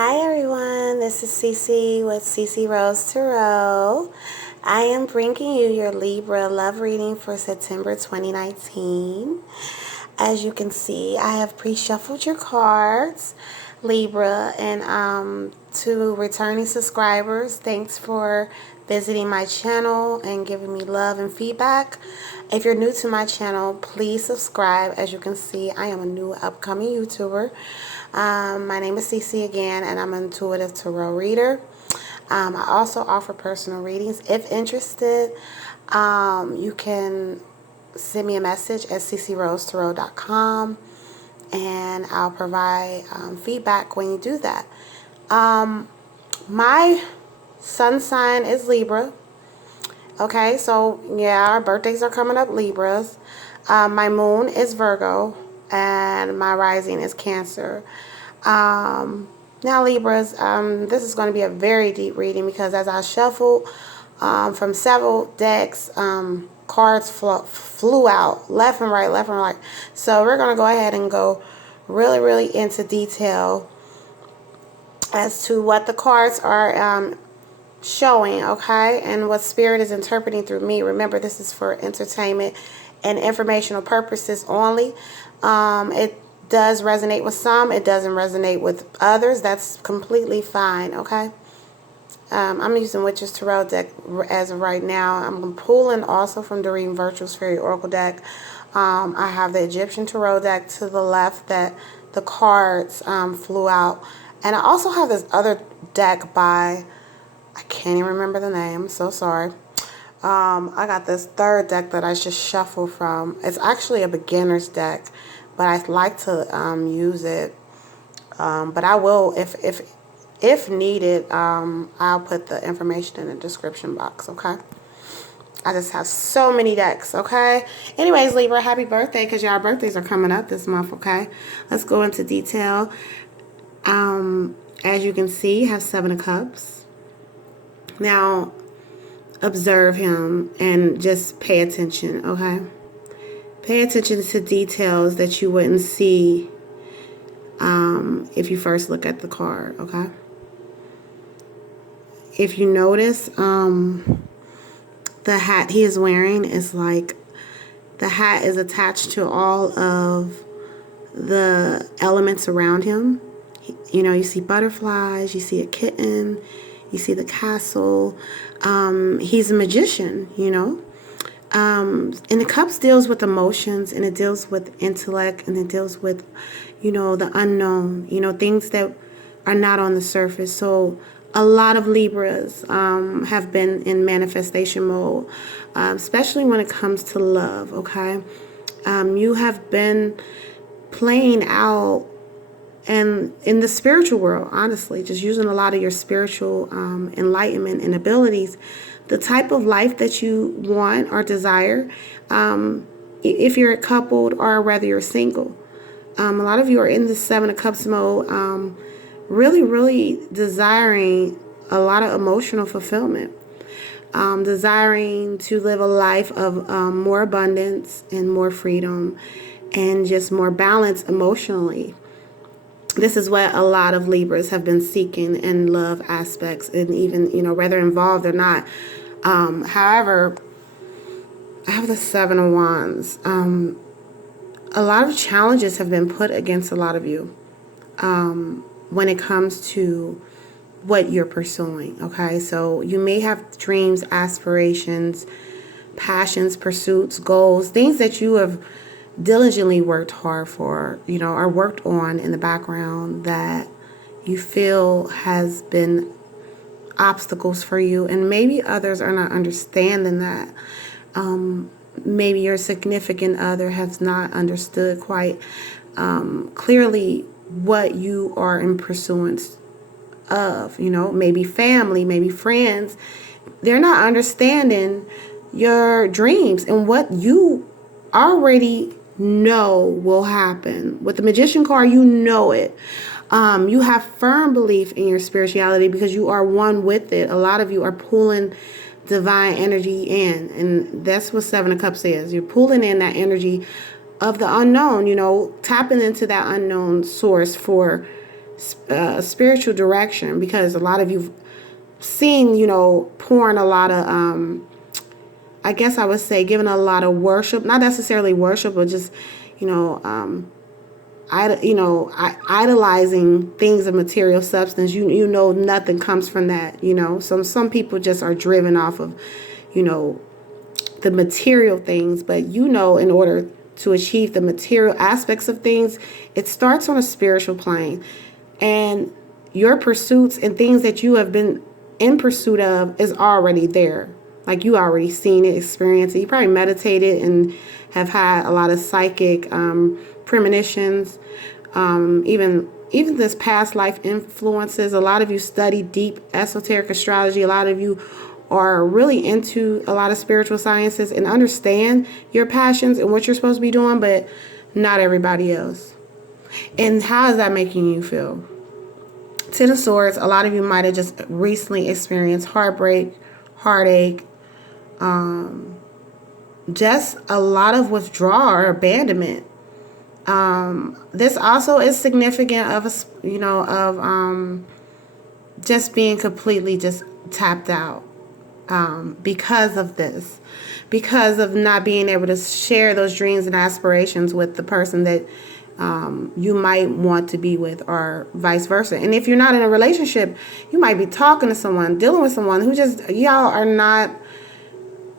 Hi everyone, this is Cece with Cece Rose Tarot. I am bringing you your Libra love reading for September 2019. As you can see, I have pre-shuffled your cards, Libra, and to returning subscribers, thanks for visiting my channel and giving me love and feedback. If you're new to my channel, please subscribe. As you can see, I am a new upcoming YouTuber. My name is Cece again, and I'm an intuitive tarot reader. I also offer personal readings. If interested, you can send me a message at ccrosetarot.com, and I'll provide feedback when you do that. My sun sign is Libra. Okay, so yeah, our birthdays are coming up, Libras. My moon is Virgo, and my rising is Cancer. Now, Libras, this is going to be a very deep reading because as I shuffled from several decks, cards flew out left and right, left and right. So we're going to go ahead and go really into detail as to what the cards are showing, okay, and what Spirit is interpreting through me. Remember, this is for entertainment and informational purposes only. It does resonate with some, it doesn't resonate with others. That's completely fine, okay? I'm using Witch's Tarot deck as of right now. I'm pulling also from Doreen Virtual's Fairy Oracle deck. I have the Egyptian Tarot deck to the left that the cards flew out. And I also have this other deck by, I can't even remember the name, I'm so sorry. I got this third deck that I just shuffled from. It's actually a beginner's deck, but I like to use it. But I will, if needed, I'll put the information in the description box, okay? I just have so many decks, okay? Anyways, Libra, happy birthday, because y'all birthdays are coming up this month, okay? Let's go into detail. As you can see, you have 7 of Cups. Now, observe him and just pay attention, okay? Pay attention to details that you wouldn't see if you first look at the card, okay? If you notice, the hat he is wearing is like, the hat is attached to all of the elements around him. You know, you see butterflies, you see a kitten, you see the castle. He's a magician, you know. And the Cups deals with emotions, and it deals with intellect, and it deals with, you know, the unknown, you know, things that are not on the surface. So a lot of Libras have been in manifestation mode, especially when it comes to love, okay? You have been playing out and in the spiritual world, honestly, just using a lot of your spiritual enlightenment and abilities, the type of life that you want or desire, if you're coupled or whether you're single. A lot of you are in the 7 of Cups mode, really desiring a lot of emotional fulfillment, desiring to live a life of more abundance and more freedom and just more balance emotionally. This is what a lot of Libras have been seeking in love aspects, and even, you know, whether involved or not. However, I have the 7 of Wands. A lot of challenges have been put against a lot of you when it comes to what you're pursuing, okay? So you may have dreams, aspirations, passions, pursuits, goals, things that you have diligently worked hard for, you know, or worked on in the background that you feel has been obstacles for you, and maybe others are not understanding that. Maybe your significant other has not understood quite clearly what you are in pursuance of, you know, maybe family, maybe friends. They're not understanding your dreams and what you already know will happen. With the Magician card, you know it. You have firm belief in your spirituality because you are one with it. A lot of you are pulling divine energy in, and that's what 7 of Cups is. You're pulling in that energy of the unknown, you know, tapping into that unknown source for spiritual direction, because a lot of you've seen, pouring a lot of, I guess I would say, giving a lot of worship, not necessarily worship, but just, idolizing things of material substance. Nothing comes from that. Some people just are driven off of, the material things, but in order to achieve the material aspects of things, it starts on a spiritual plane, and your pursuits and things that you have been in pursuit of is already there. Like, you already seen it, experienced it. You probably meditated and have had a lot of psychic premonitions, even this past life influences. A lot of you study deep esoteric astrology. A lot of you are really into a lot of spiritual sciences and understand your passions and what you're supposed to be doing, but not everybody else. And how is that making you feel? Ten of Swords, a lot of you might have just recently experienced heartbreak, heartache, just a lot of withdrawal or abandonment. This also is significant of just being completely just tapped out. Because of this, because of not being able to share those dreams and aspirations with the person that you might want to be with, or vice versa. And if you're not in a relationship, you might be talking to someone, dealing with someone who just, y'all are not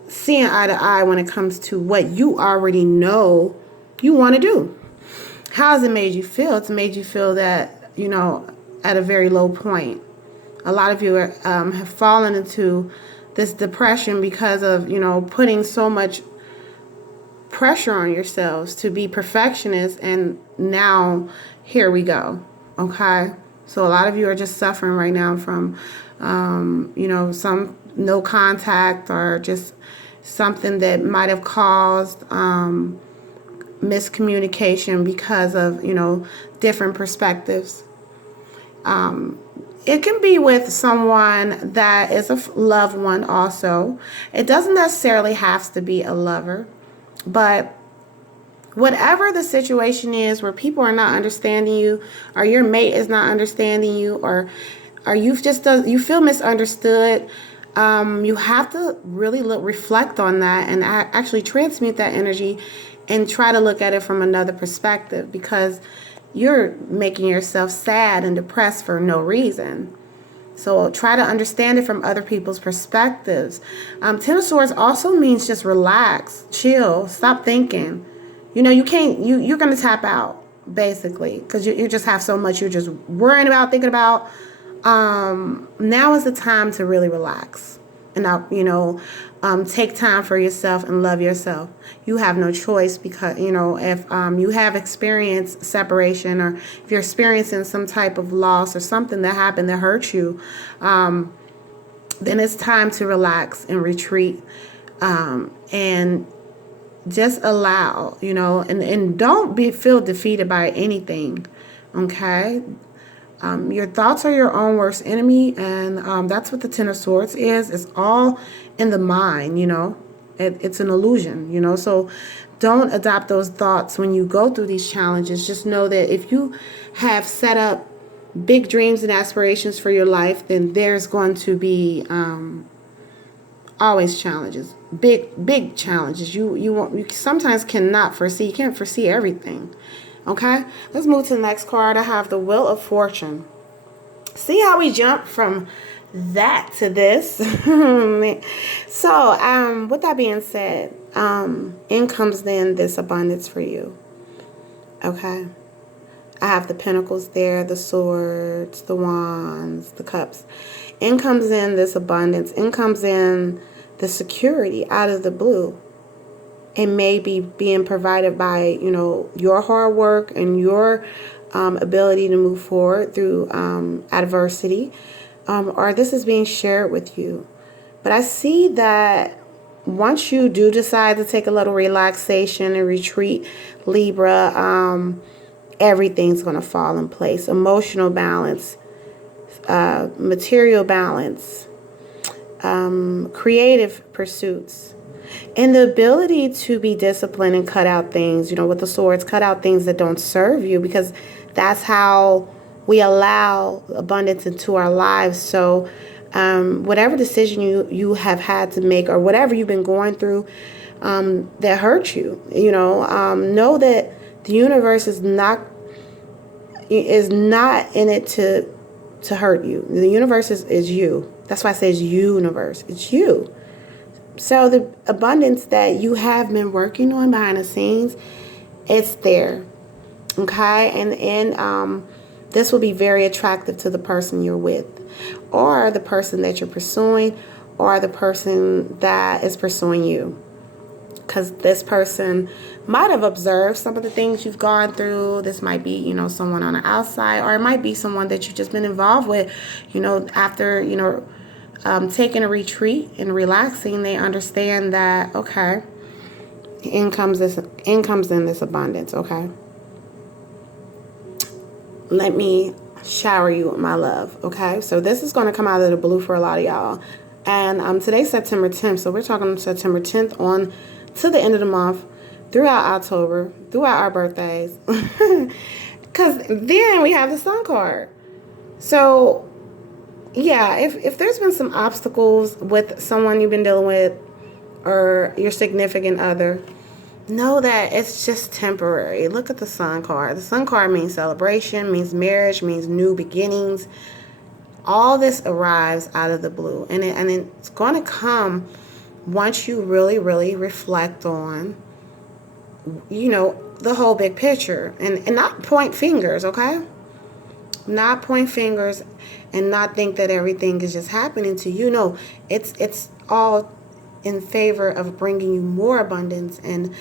seeing eye to eye when it comes to what you already know you want to do. How has it made you feel? It's made you feel that, at a very low point. A lot of you have fallen into this depression because of, putting so much pressure on yourselves to be perfectionists, and now here we go. Okay, so a lot of you are just suffering right now from some no contact, or just something that might have caused miscommunication because of different perspectives. It can be with someone that is a loved one also. It doesn't necessarily have to be a lover, but whatever the situation is where people are not understanding you, or your mate is not understanding you, or you feel misunderstood, you have to really reflect on that and actually transmute that energy and try to look at it from another perspective, because you're making yourself sad and depressed for no reason. So try to understand it from other people's perspectives. Ten of Swords also means just relax, chill, stop thinking. You're going to tap out, basically, because you just have so much you're just worrying about, thinking about. Now is the time to really relax and take time for yourself and love yourself. You have no choice, because if you have experienced separation, or if you're experiencing some type of loss or something that happened that hurt you, then it's time to relax and retreat, and just allow, and don't feel defeated by anything. Okay. Your thoughts are your own worst enemy, and that's what the Ten of Swords is. It's all in the mind, It's an illusion, So don't adopt those thoughts when you go through these challenges. Just know that if you have set up big dreams and aspirations for your life, then there's going to be always challenges, big challenges. You sometimes cannot foresee. You can't foresee everything. Okay, let's move to the next card. I have the Wheel of Fortune. See how we jump from that to this? So, with that being said, in comes then this abundance for you. Okay, I have the Pentacles there, the Swords, the Wands, the Cups. In comes in this abundance. In comes in the security out of the blue. It may be being provided by, your hard work and your ability to move forward through adversity, or this is being shared with you. But I see that once you do decide to take a little relaxation and retreat, Libra, everything's going to fall in place. Emotional balance, material balance, creative pursuits. And the ability to be disciplined and cut out things, with the Swords, cut out things that don't serve you, because that's how we allow abundance into our lives. So whatever decision you have had to make, or whatever you've been going through that hurt you, know that the universe is not in it to hurt you. The universe is you. That's why I say it's universe. It's you. So the abundance that you have been working on behind the scenes, it's there. Okay? And this will be very attractive to the person you're with, or the person that you're pursuing, or the person that is pursuing you. Because this person might have observed some of the things you've gone through. This might be, someone on the outside, or it might be someone that you've just been involved with, after, taking a retreat and relaxing. They understand that, okay, in comes in this abundance, okay? Let me shower you with my love, okay? So this is going to come out of the blue for a lot of y'all. And today's September 10th, so we're talking September 10th on to the end of the month, throughout October, throughout our birthdays. Because then we have the Sun card. So, yeah, if there's been some obstacles with someone you've been dealing with, or your significant other, know that it's just temporary. Look at the Sun card. The Sun card means celebration, means marriage, means new beginnings. All this arrives out of the blue. And it's going to come once you really, really reflect on, the whole big picture. And not point fingers, okay? Not point fingers and not think that everything is just happening to you. No, it's all in favor of bringing you more abundance, and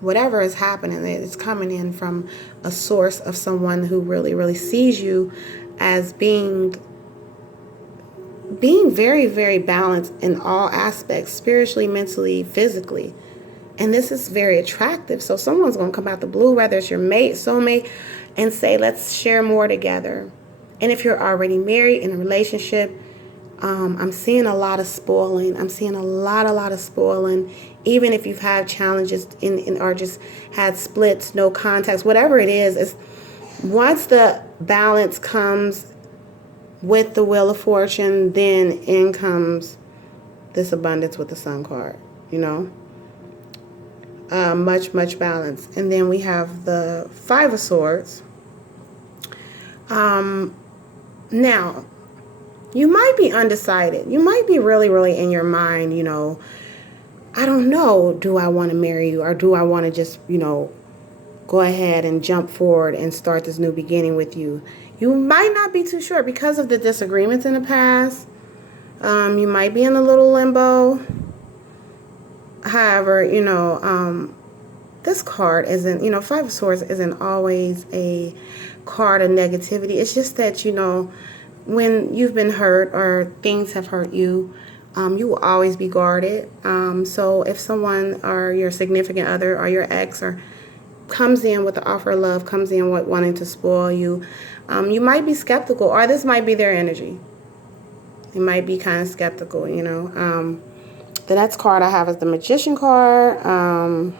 whatever is happening, it's coming in from a source of someone who really, really sees you as being very, very balanced in all aspects, spiritually, mentally, physically. And this is very attractive. So someone's going to come out the blue, whether it's your mate, soulmate, and say, let's share more together. And if you're already married in a relationship, I'm seeing a lot of spoiling. I'm seeing a lot of spoiling. Even if you've had challenges or just had splits, no contacts, whatever it is once the balance comes with the Wheel of Fortune, then in comes this abundance with the Sun card, much balance. And then we have the Five of Swords. Now, you might be undecided. You might be really, really in your mind, I don't know, do I want to marry you, or do I want to just, go ahead and jump forward and start this new beginning with you? You might not be too sure because of the disagreements in the past. You might be in a little limbo. However, this card isn't, Five of Swords isn't always a card of negativity. It's just that, when you've been hurt or things have hurt you, you will always be guarded. So if someone or your significant other or your ex comes in with the offer of love, comes in with wanting to spoil you, you might be skeptical, or this might be their energy. You might be kind of skeptical, The next card I have is the Magician card.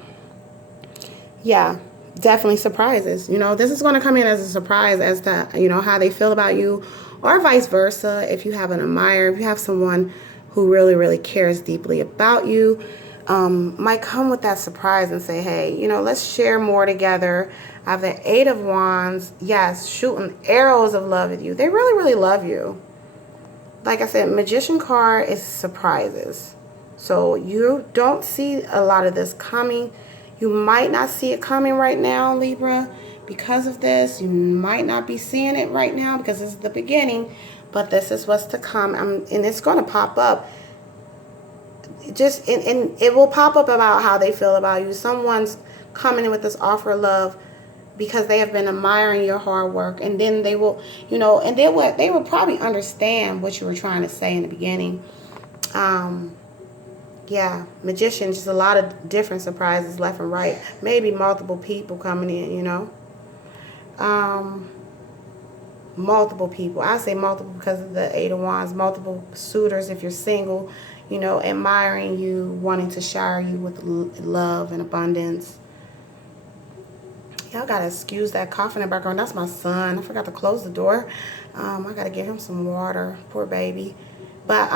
Yeah, definitely surprises. This is going to come in as a surprise as to, how they feel about you, or vice versa. If you have an admirer, if you have someone who really, really cares deeply about you, might come with that surprise and say, hey, let's share more together. I have the Eight of Wands. Yes, shooting arrows of love at you. They really, really love you. Like I said, Magician card is surprises. So you don't see a lot of this coming. You might not see it coming right now, Libra. Because of this, you might not be seeing it right now because this is the beginning. But this is what's to come. And it's going to pop up. And it will pop up about how they feel about you. Someone's coming in with this offer of love because they have been admiring your hard work, and then they will, and then they will probably understand what you were trying to say in the beginning. Yeah, Magician, just a lot of different surprises left and right. Maybe multiple people coming in, multiple people. I say multiple because of the Eight of Wands. Multiple suitors if you're single, admiring you, wanting to shower you with love and abundance. Y'all gotta excuse that cough in the background. That's my son. I forgot to close the door. I gotta give him some water. Poor baby. But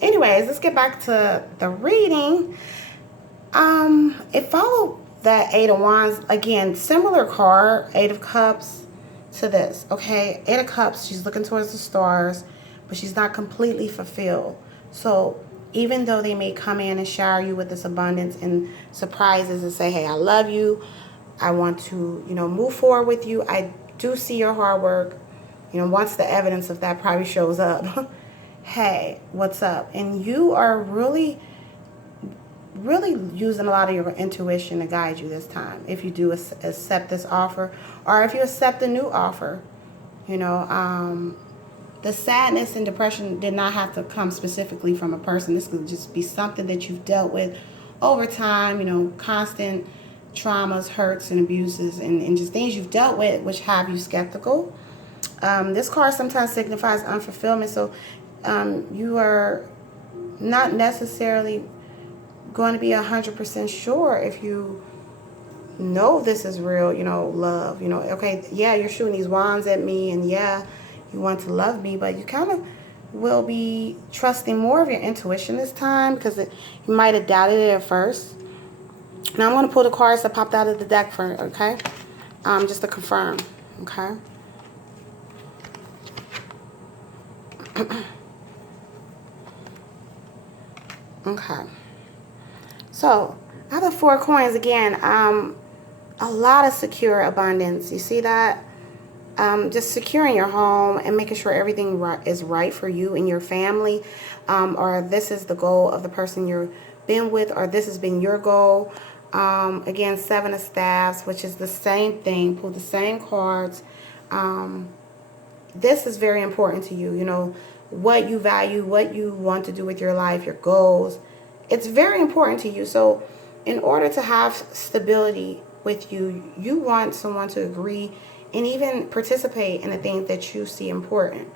anyways, let's get back to the reading. It followed that Eight of Wands. Again, similar card, Eight of Cups to this. Okay, Eight of Cups, she's looking towards the stars, but she's not completely fulfilled. So even though they may come in and shower you with this abundance and surprises and say, hey, I love you, I want to, move forward with you, I do see your hard work, once the evidence of that probably shows up, hey, what's up? And you are really using a lot of your intuition to guide you this time, if you do accept this offer, or if you accept a new offer. The sadness and depression did not have to come specifically from a person. This could just be something that you've dealt with over time, constant traumas, hurts, and abuses, and just things you've dealt with, which have you skeptical. This card sometimes signifies unfulfillment, so you are not necessarily going to be 100% sure if you know this is real, love. Okay, yeah, you're shooting these wands at me, and yeah, you want to love me, but you kind of will be trusting more of your intuition this time, because you might have doubted it at first. Now I'm going to pull the cards that popped out of the deck for, okay? Just to confirm, okay? Okay. So, I have the Four of Coins again. A lot of secure abundance. You see that? Just securing your home and making sure everything is right for you and your family. Or this is the goal of the person you've been with, or this has been your goal. Again, Seven of Staffs, which is the same thing. Pull the same cards. This is very important to you. What you value, what you want to do with your life, your goals. It's very important to you. So in order to have stability with you, you want someone to agree and even participate in the things that you see important.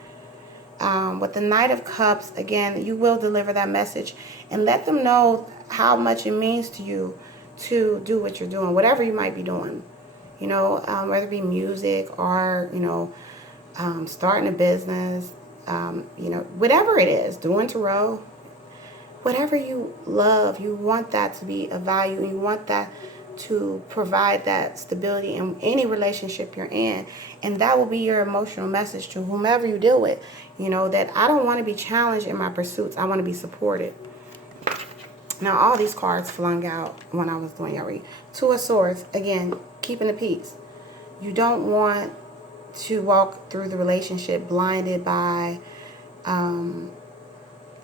With the Knight of Cups, again, you will deliver that message and let them know how much it means to you to do what you're doing, whatever you might be doing. Whether it be music, art, starting a business, whatever it is, doing tarot, whatever you love, you want that to be a value, and you want that to provide that stability in any relationship you're in. And that will be your emotional message to whomever you deal with, that I don't want to be challenged in my pursuits. I want to be supported. Now, all these cards flung out when I was doing your read. Two of Swords, again, keeping the peace. You don't want to walk through the relationship blinded by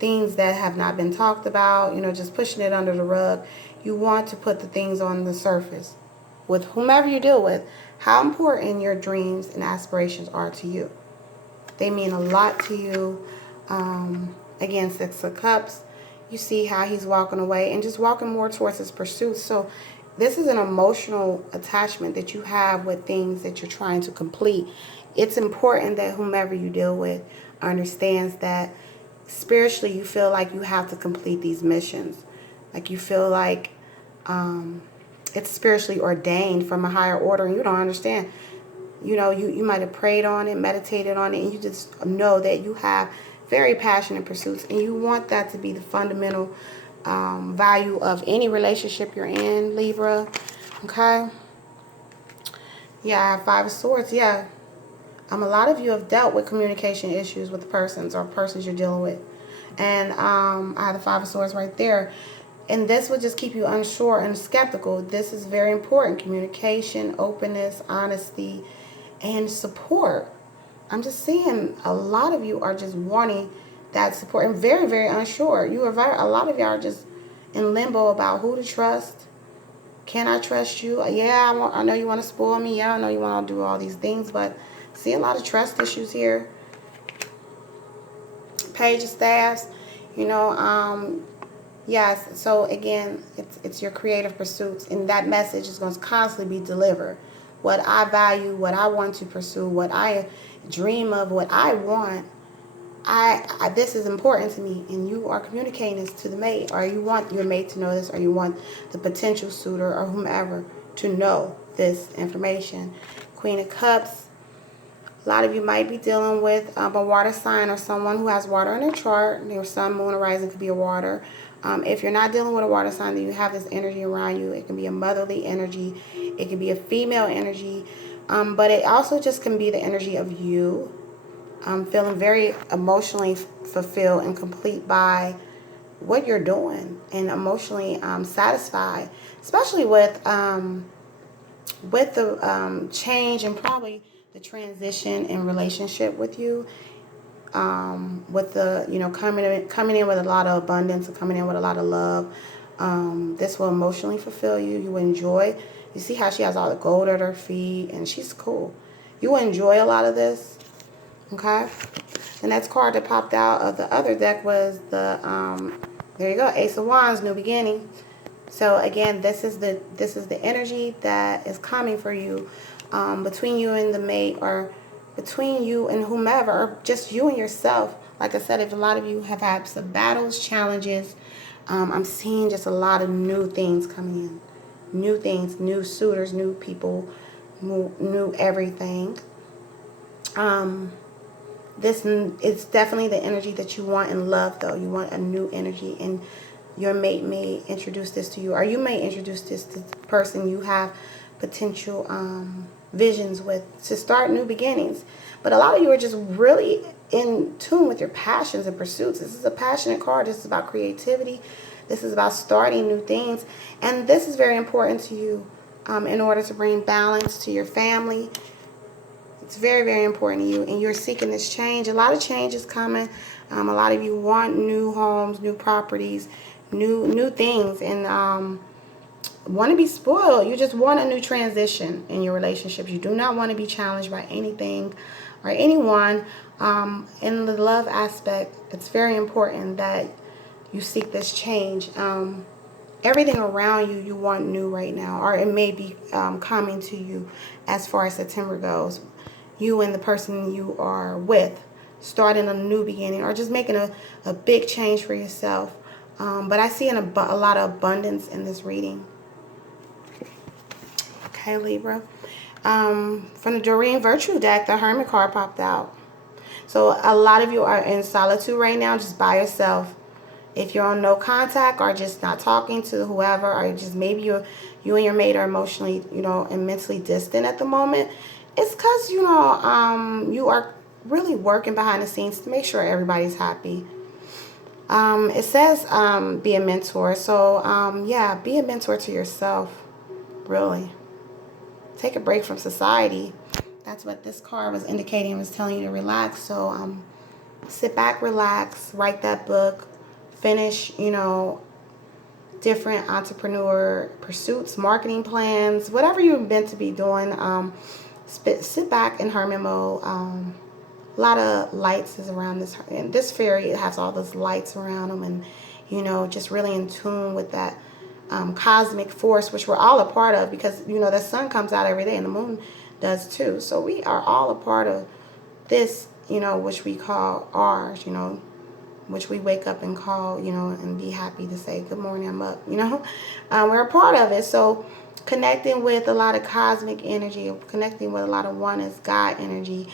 things that have not been talked about, just pushing it under the rug. You want to put the things on the surface with whomever you deal with, how important your dreams and aspirations are to you. They mean a lot to you. Again, Six of Cups. You see how he's walking away and just walking more towards his pursuits. So this is an emotional attachment that you have with things that you're trying to complete. It's important that whomever you deal with understands that spiritually you feel like you have to complete these missions. Like you feel like it's spiritually ordained from a higher order, and you don't understand. You might have prayed on it, meditated on it, and you just know that you have very passionate pursuits, and you want that to be the fundamental value of any relationship you're in, Libra. Okay? Yeah, I have Five of Swords. Yeah. A lot of you have dealt with communication issues with persons or persons you're dealing with. And I have the Five of Swords right there. And this will just keep you unsure and skeptical. This is very important. Communication, openness, honesty, and support. I'm just seeing a lot of you are just wanting that support and very, very unsure. A lot of y'all are just in limbo about who to trust. Can I trust you? Yeah, I know you want to spoil me. Yeah, I know you want to do all these things, but see a lot of trust issues here. Page of Staffs, yes. So again, it's your creative pursuits, and that message is going to constantly be delivered. What I value, what I want to pursue, what I dream of, what I want, this is important to me, and you are communicating this to the mate, or you want your mate to know this, or you want the potential suitor or whomever to know this information. Queen of Cups. A lot of you might be dealing with a water sign or someone who has water in their chart. Your sun, moon, or rising could be a water. If you're not dealing with a water sign, then you have this energy around you. It can be a motherly energy. It can be a female energy. But it also just can be the energy of you feeling very emotionally fulfilled and complete by what you're doing and emotionally satisfied, especially with the change and probably the transition in relationship with you, with the, you know, coming in with a lot of abundance and coming in with a lot of love. This will emotionally fulfill you. You enjoy. You see how she has all the gold at her feet, and she's cool. You enjoy a lot of this, okay? The next card that popped out of the other deck was the there you go, Ace of Wands, new beginning. So again, this is the energy that is coming for you, between you and the mate, or between you and whomever, or just you and yourself. Like I said, if a lot of you have had some battles, challenges, I'm seeing just a lot of new things coming in. New things, new suitors, new people, new everything. This is definitely the energy that you want in love, though. You want a new energy, and your mate may introduce this to you, or you may introduce this to the person you have potential visions with to start new beginnings. But a lot of you are just really in tune with your passions and pursuits. This is a passionate card. This is about creativity. This is about starting new things. And this is very important to you in order to bring balance to your family. It's very, very important to you, and you're seeking this change. A lot of change is coming. A lot of you want new homes, new properties, new things, and want to be spoiled. You just want a new transition in your relationships. You do not want to be challenged by anything or anyone. In the love aspect, it's very important that you seek this change. Everything around you, you want new right now, or it may be coming to you as far as September goes. You and the person you are with, starting a new beginning, or just making a big change for yourself. But I see a lot of abundance in this reading. Okay, Libra. From the Doreen Virtue deck, the Hermit card popped out. So a lot of you are in solitude right now, just by yourself. If you're on no contact, or just not talking to whoever, or just maybe you and your mate are emotionally, you know, and mentally distant at the moment, it's because, you know, you are really working behind the scenes to make sure everybody's happy. It says be a mentor. So, yeah, be a mentor to yourself, really. Take a break from society. That's what this card was indicating, was telling you to relax. So, sit back, relax, write that book, finish, you know, different entrepreneur pursuits, marketing plans, whatever you're meant to be doing. Sit back in hermit mode. A lot of lights is around this, and this fairy, it has all those lights around them, and, you know, just really in tune with that cosmic force, which we're all a part of, because, you know, the sun comes out every day and the moon does too. So we are all a part of this, you know, which we call ours, you know, which we wake up and call, you know, and be happy to say, good morning, I'm up, you know. We're a part of it. So connecting with a lot of cosmic energy, connecting with a lot of oneness, God energy,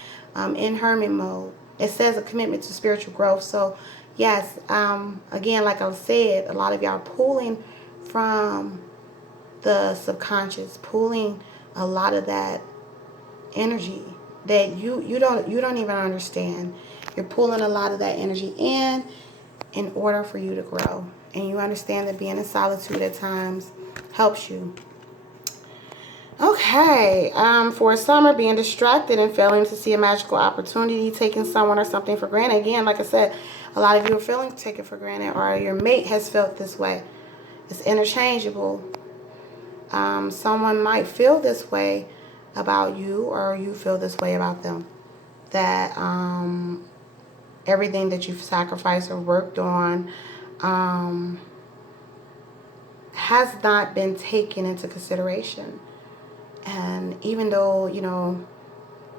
in hermit mode. It says a commitment to spiritual growth. So yes, again, like I said, a lot of y'all are pulling from the subconscious, pulling a lot of that energy that you don't even understand. You're pulling a lot of that energy in order for you to grow, and you understand that being in solitude at times helps you. Okay, for summer, being distracted and failing to see a magical opportunity, taking someone or something for granted. Again, like I said, a lot of you are feeling taken for granted, or your mate has felt this way. It's interchangeable. Someone might feel this way about you, or you feel this way about them. That everything that you've sacrificed or worked on has not been taken into consideration. And even though, you know,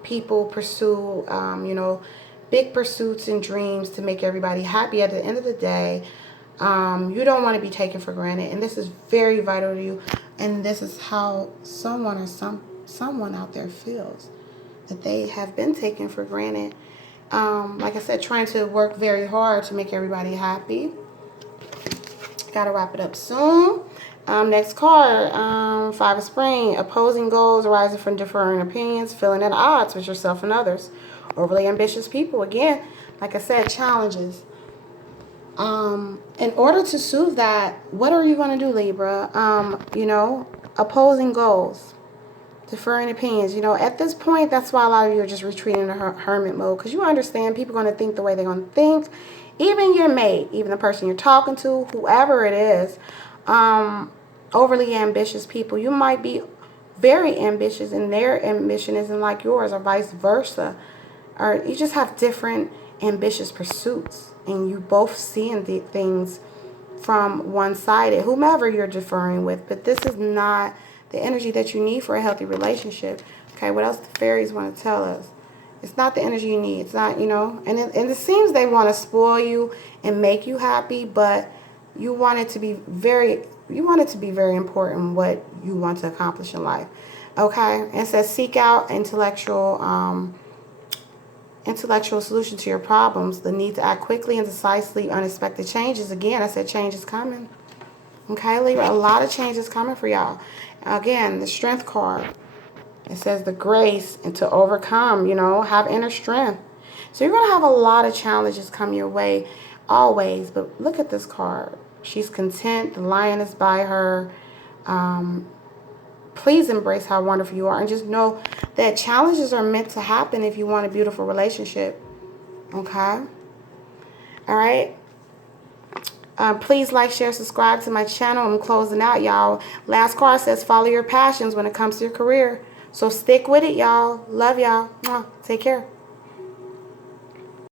people pursue, you know, big pursuits and dreams to make everybody happy, at the end of the day, you don't want to be taken for granted. And this is very vital to you. And this is how someone or someone out there feels, that they have been taken for granted. Like I said, trying to work very hard to make everybody happy. Gotta wrap it up soon. Next card, Five of Spring. Opposing goals arising from differing opinions, feeling at odds with yourself and others. Overly ambitious people. Again, like I said, challenges. In order to soothe that, what are you going to do, Libra? You know, opposing goals, differing opinions. You know, at this point, that's why a lot of you are just retreating into hermit mode, because you understand people are going to think the way they're going to think. Even your mate, even the person you're talking to, whoever it is, overly ambitious people. You might be very ambitious and their ambition isn't like yours, or vice versa. Or you just have different ambitious pursuits, and you both seeing the things from one-sided, whomever you're differing with. But this is not the energy that you need for a healthy relationship. Okay, what else the fairies want to tell us? It's not the energy you need. It's not, you know, and it seems they want to spoil you and make you happy, but you want it to be very important what you want to accomplish in life. Okay, and it says seek out intellectual solution to your problems, the need to act quickly and decisively, unexpected changes. Again, I said change is coming. Okay, Libra, a lot of change is coming for y'all. Again, the Strength card. It says the grace and to overcome, you know, have inner strength. So you're going to have a lot of challenges come your way always. But look at this card. She's content. The lion is by her. Please embrace how wonderful you are. And just know that challenges are meant to happen if you want a beautiful relationship. Okay? All right? Please like, share, subscribe to my channel. I'm closing out, y'all. Last card says follow your passions when it comes to your career. So stick with it, y'all. Love y'all. Take care.